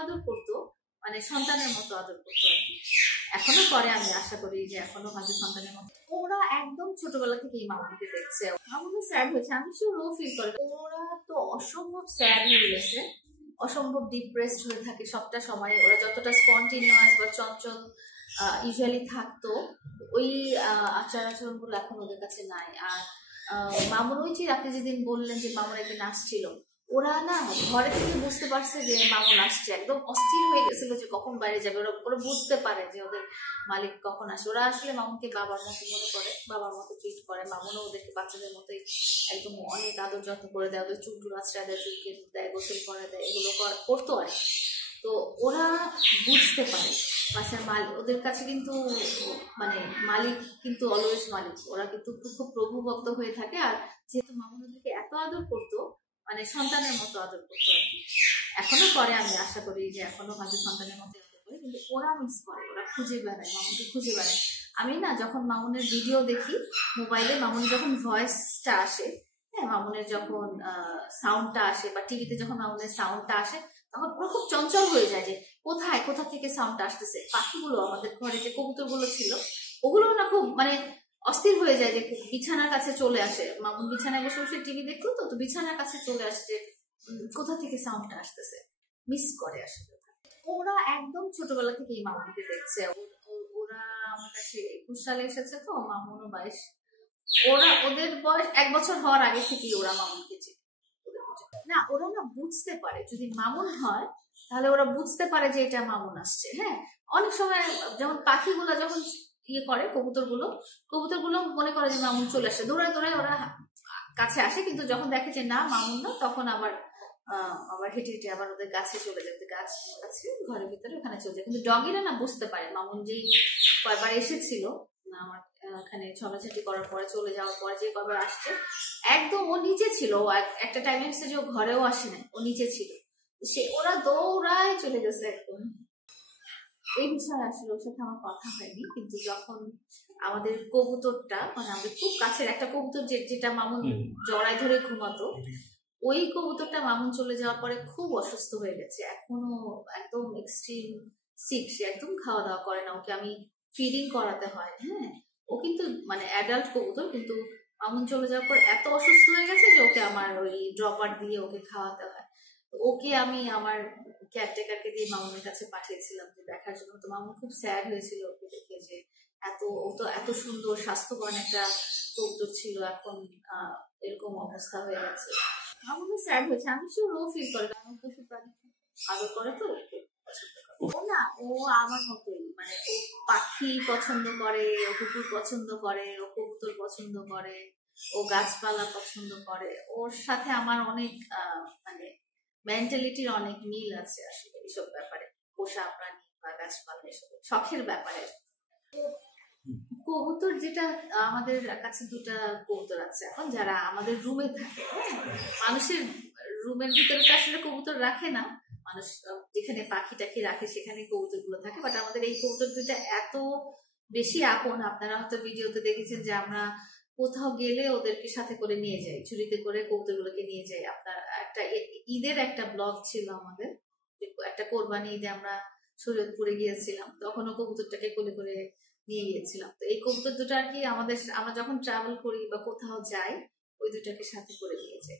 আদর করতো, মানে সন্তানের মতো আদর করতো আর কি। এখনো করে, আমি আশা করি যে এখনো হয়তো সন্তানের মতো। ওরা একদম ছোটবেলা থেকেই মামুকে দেখছে, মামুকে স্যাড হয়েছে, আমি শিওর ও ফিল করে। ওরা তো অসম্ভব স্যাড হয়ে গেছে, অসম্ভব ডিপ্রেসড হয়ে থাকে সবটা সময়। ওরা যতটা স্পন্টেনিয়াস বা চঞ্চল ইউজুয়ালি থাকতো, ওই আচার আচরণগুলো এখন ওদের কাছে নাই। আর মামুন ওই যে আপনি যেদিন বললেন যে মামুন একদিন আসছিল, ওরা না ঘরে থেকে বুঝতে পারছে যে মামুন আসছে, একদম অস্থির হয়ে গেছিল যে কখন বাইরে যাবে। ওরা ওরা বুঝতে পারে যে ওদের মালিক কখন আসে। ওরা আসলে মামুনকে বাবার মতো মনে করে, বাবার মতো ট্রিট করে। মামুনও ওদেরকে বাচ্চাদের মতোই একদম অনেক আদর যত্ন করে দেয়, ওদের চুল টুল আশ্রয় দেয়, চুলকে দেয়, গোসল করে দেয়, এগুলো করতো আর। তো ওরা বুঝতে পারে বাসার মালিক ওদের কাছে কিন্তু, মানে মালিক কিন্তু অলওয়েজ মালিক। ওরা কিন্তু খুব প্রভুভক্ত হয়ে থাকে। আর যেহেতু মামুন ওদেরকে এত আদর করতো, মানে সন্তানের মতো আদর করতো আর কি। এখনো করে, আমি আশা করি যে এখনো হয়তো সন্তানের মতো আদর করে, কিন্তু ওরা মিস করে, ওরা খুঁজে বেড়ায়, মামুনকে খুঁজে বেড়ায়। আমি না যখন মামুনের ভিডিও দেখি মোবাইলে, মামুনের যখন ভয়েসটা আসে, হ্যাঁ মামুনের যখন সাউন্ডটা আসে, বা টিভিতে যখন মামুনের সাউন্ডটা আসে, তখন ওরা খুব চঞ্চল হয়ে যায় যে কোথা থেকে সাউন্ডটা আসতেছে। পাখিগুলো, আমাদের ঘরে যে কবুতরগুলো ছিল, ওগুলো না খুব মানে অস্থির হয়ে যায়, যে বিছানার কাছে চলে আসে। মামুন বিছানায় বসে বসে টিভি দেখলো, তো বিছানার কাছে চলে আসছে, কোথা থেকে সাউন্ডটা আসতেছে, মিস করে আসলে। ওরা একদম ছোটবেলা থেকেই মামুনকে দেখছে। ওরা আমার কাছে 21 সালে এসেছে, তো মামুনও 22। ওরা ওদের বয়স 1 বছর হওয়ার আগে থেকেই ওরা মামুনকে চেনে না। ওরা না বুঝতে পারে, যদি মামুন হয় তাহলে ওরা বুঝতে পারে যে এটা মামুন আসছে। হ্যাঁ, অনেক সময় যেমন পাখিগুলো যখন ইয়ে করে, কবুতরগুলো মনে করে যে মামুন চলে আসে, দৌড়ায় দৌড়ায় ওরা কাছে আসে, কিন্তু যখন দেখে যে না মামুন না, তখন আবার আবার হেঁটে হেঁটে আবার ওদের গাছে চলে যেতে, গাছ আছে ঘরের ভিতরে, ওখানে চলে যায়। কিন্তু ডগিরা না বুঝতে পারে, মামুন যেই কয়বার এসেছিল আমার এখানে ছলাছাটি করার পরে, চলে যাওয়ার পরে যে কয়বার আসছে, একদম ও নিচে ছিল। একটা টাইমে এসে যে ও ঘরেও আসে নাই, ও নিচে ছিল, ওরা দৌড়ায় চলে গেছে একদম। এই বিষয়ে আসলে ওর সাথে আমার কথা হয়নি, কিন্তু যখন আমাদের কবুতরটা, মানে আমাদের খুব কাছের একটা কবুতর, যেটা মামুন জড়ায় ধরে ঘুমাতো, ওই কবুতরটা মামুন চলে যাওয়ার পরে খুব অসুস্থ হয়ে গেছে। এখনো একদম এক্সট্রিম সিক, সে একদম খাওয়া দাওয়া করে না, ওকে আমি ফিডিং করাতে হয়। হ্যাঁ, ও কিন্তু মানে অ্যাডাল্ট কবুতর, কিন্তু মামুন চলে যাওয়ার পর এত অসুস্থ হয়ে গেছে যে ওকে আমার ওই ড্রপার দিয়ে ওকে খাওয়াতে হয়। ওকে আমি আমার কেয়ারটেকারকে দিয়ে মামুনের কাছে পাঠিয়েছিলাম যে দেখার জন্য। তো মামুন খুব স্যাড হয়েছিল ওকে দেখে, যে ও তো এত সুন্দর স্বাস্থ্যবান একটা কবুতর ছিল, এখন এরকম অবস্থা হয়ে গেছে। মামুনও স্যাড হয়েছে, আমি শিওর ও ফিল করে, কারণ পশু প্রাণী আদর করে, তো ও না, ও আমার মতোই, মানে ও পাখি পছন্দ করে, ও কুকুর পছন্দ করে, ও কবুতর পছন্দ করে, ও গাছপালা পছন্দ করে। ওর সাথে আমার অনেক মানে মেন্টালিটির অনেক মিল আছে আসলে এইসব ব্যাপারে, পোষা প্রাণী বা গাছপালা এসব শখের ব্যাপারে। কবুতর যেটা, আমাদের কাছে 2টা কবুতর আছে এখন, যারা আমাদের রুমে থাকে। মানুষের রুমের ভিতরে তো আসলে কবুতর রাখে না মানুষ, যেখানে পাখি টাখি রাখে সেখানে কবুতর গুলো থাকে। বাট আমাদের এই কবুতর 2টা এত বেশি আপন, আপনারা হয়তো ভিডিওতে দেখেছেন যে আমরা কোথাও গেলে ওদেরকে সাথে করে নিয়ে যাই, ঝুড়িতে করে কবুতর গুলোকে নিয়ে যাই। আপনার একটা ঈদের একটা ব্লগ ছিল আমাদের, একটা কোরবানি ঈদে আমরা শরীয়তপুরে গিয়েছিলাম, তখনও কবুতরটাকে কোলে করে নিয়ে গিয়েছিলাম। তো এই কবুতর 2টা আর কি আমরা যখন ট্রাভেল করি বা কোথাও যাই, ওই 2টাকে সাথে করে নিয়ে যাই।